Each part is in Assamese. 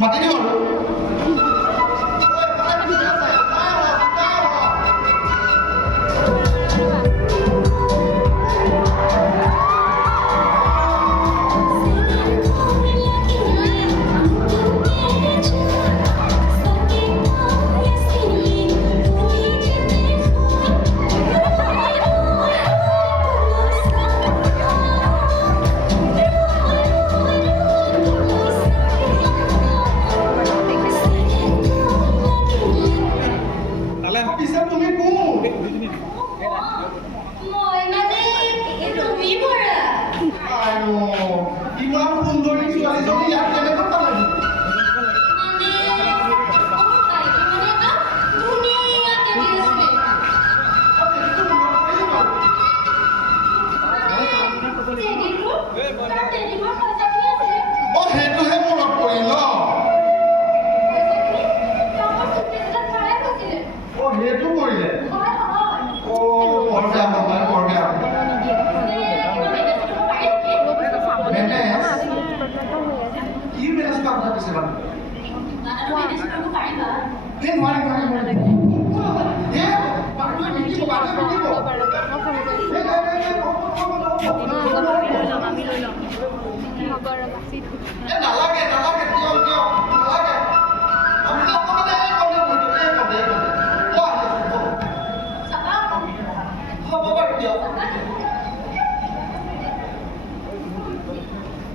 মাতি দিওঁ আৰু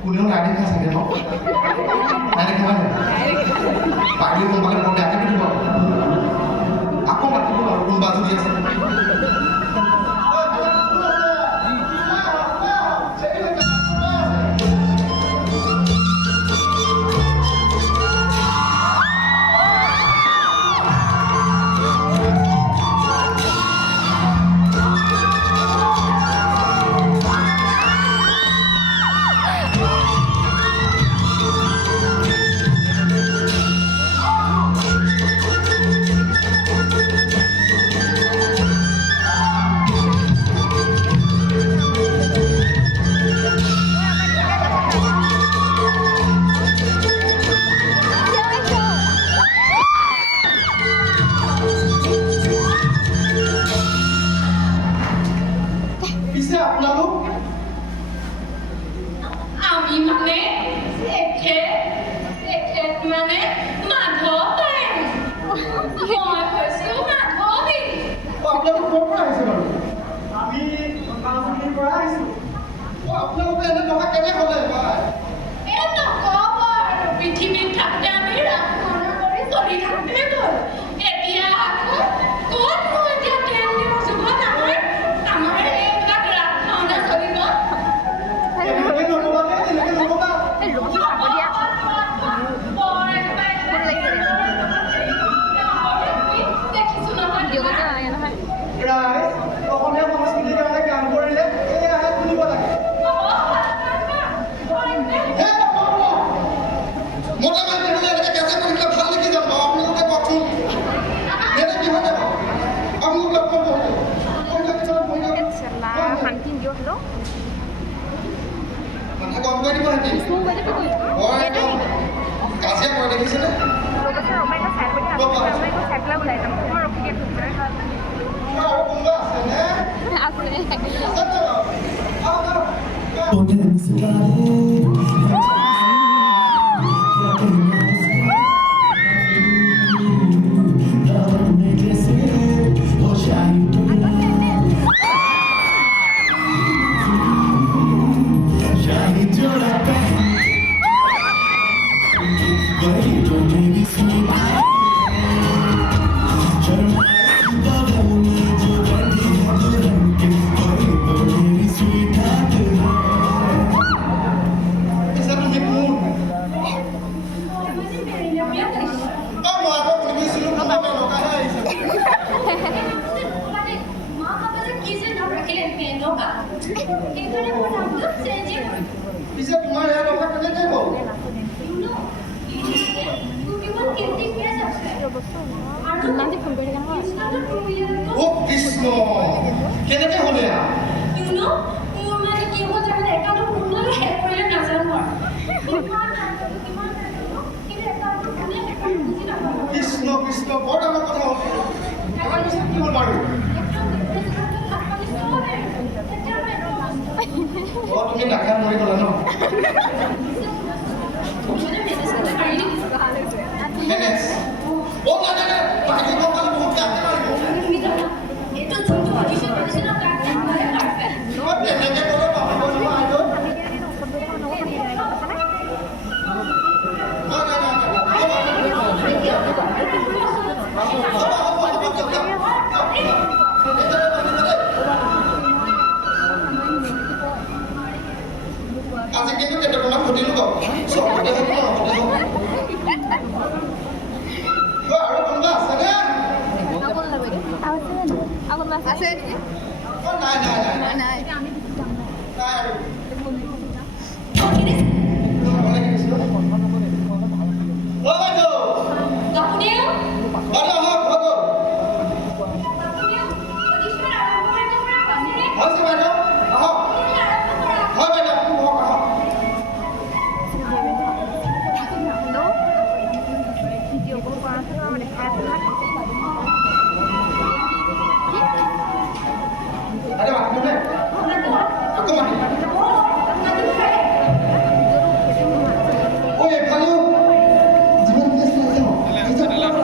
কোনেও গাড়ী খাই চাগে ন গাড়ী খাবা নে পাৰি কোনোবালে বৰ বেয়াকে দিব আকৌ মাতিব আৰু কোনোবা যদি আছে কিমান যে ফোন কৰি থাকে নহয় ও কৃষ্ণ কেনেকৈ হ'লে মোৰ মানে কি হ'ল জানে একাউণ্টটো কোনলৈ হেক কৰিলে নাজানো আৰু কৃষ্ণ কৃষ্ণ বৰ ডাঙৰ কথা হ'ল কি হ'ল বাৰু তুমি নাখাই মৰি গ'লা ন মেনেজ ও নাই নাই নাই বাকী কপাল বহুত কাটে মাৰিব এইটো যোনটো অডিশ্যন কৰিছিল তাৰ মানে পাৰফেক্ট মই তেনেকৈ ক'লে পাহৰিব নহয় আইটো আজি কিন্তু কেইটামান সুধিলো বাৰু চবতে হ'ব আৰু কোনোবা আছেনে আছে নাই নাই নাই নাই নাই আৰু ও বাইদেউ আপুনিও বাইদেউ আহক হৈ গ'ল অডিশ্যন আৰম্ভ কৰিব পৰা পাছৰে হৈছে বাইদেউ আহক হয় বাইদেউ আপুনি বহক আহক ভিডিঅ' কল কৰা আছে মানে দেখাই আছে বাইদেউ আহিবনে আকৌ মাতিম ঐ এফালেও যিমান কেছ লাগে ন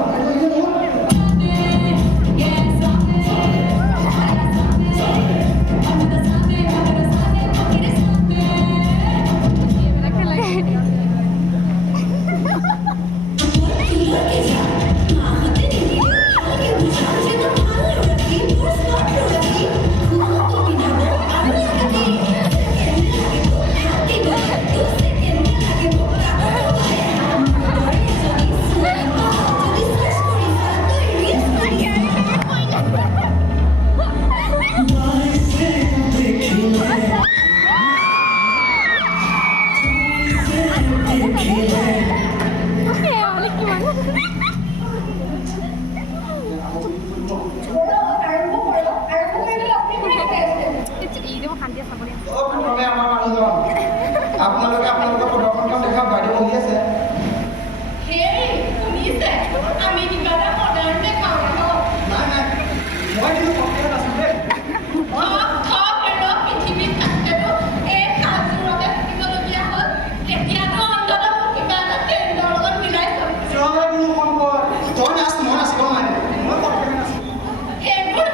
প্ৰথমে আমাৰ মানুহজন আপোনালোকে আপোনালোকৰ প্ৰদৰ্শনখন দেখা বাইদেউ বহি আছে হেৰি শুনিছে আমি কিবা এটা মডাৰ্ণ দেখাওঁ ন নাই নাই মই কিন্তু পক্ষে নাছিলোঁ দেই পৃথিৱীত থাকেতো এই কামবোৰতে থাকিবলগীয়া হ'ল এতিয়াতো অন্ততঃ কিবা এটা ট্ৰেণ্ডৰ লগত মিলাই চিঞৰে কোনো সম্পদ তই নাচ মই নাচিব নাই মই পক্ষে নাছিলোঁ সেইবোৰ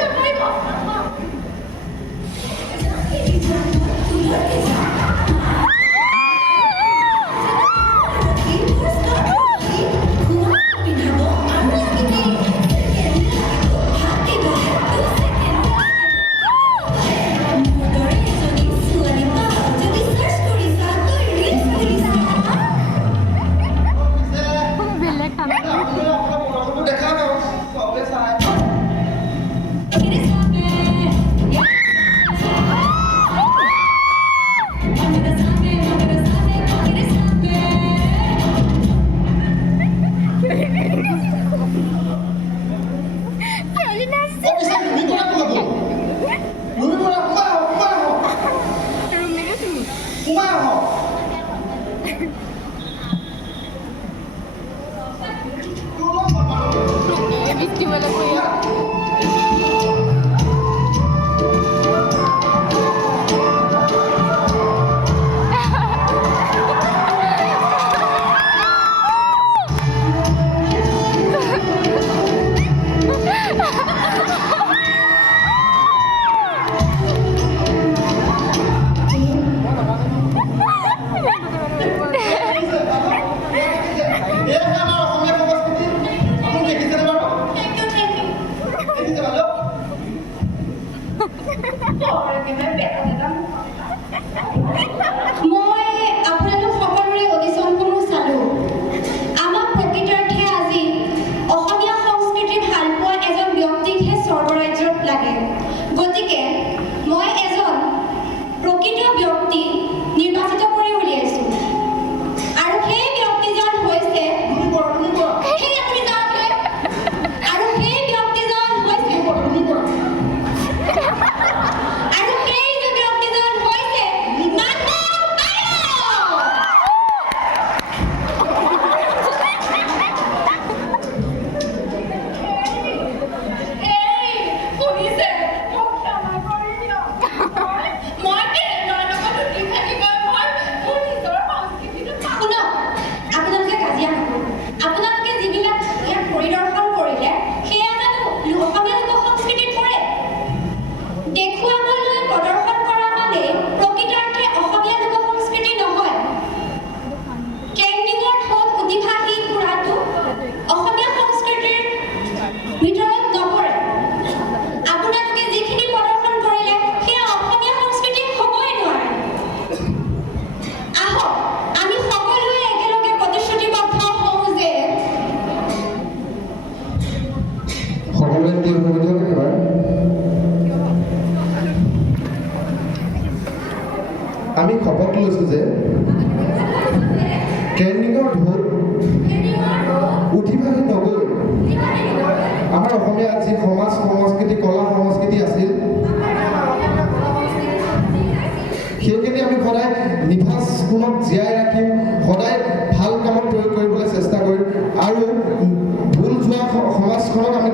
পাৰিব পাৰিব বেলেগ কাম আপোনালোকে আপোনাৰ প্ৰদৰ্শনটো দেখা দিয়ক চবে চাই ও পিছে তুমি কোনে ক'ব তুমি কোনে সোমাই আহক বৃষ্টি বেলেগ এয়া আমাৰ অসমীয়া সংস্কৃতি আপুনি দেখিছেনে বাৰু Thank you. লৈছোঁ যে ট্ৰেণ্ডিঙৰ ঢৌ উঠিবাহি নগৈ আমাৰ অসমীয়া যি সমাজ সংস্কৃতি কলা সংস্কৃতি আছিল সেইখিনি আমি সদায় নিভাঁজ গুণত জীয়াই ৰাখিম সদায় ভাল কামত প্ৰয়োগ কৰিবলৈ চেষ্টা কৰিম আৰু ভুল যোৱা সমাজখনক আমি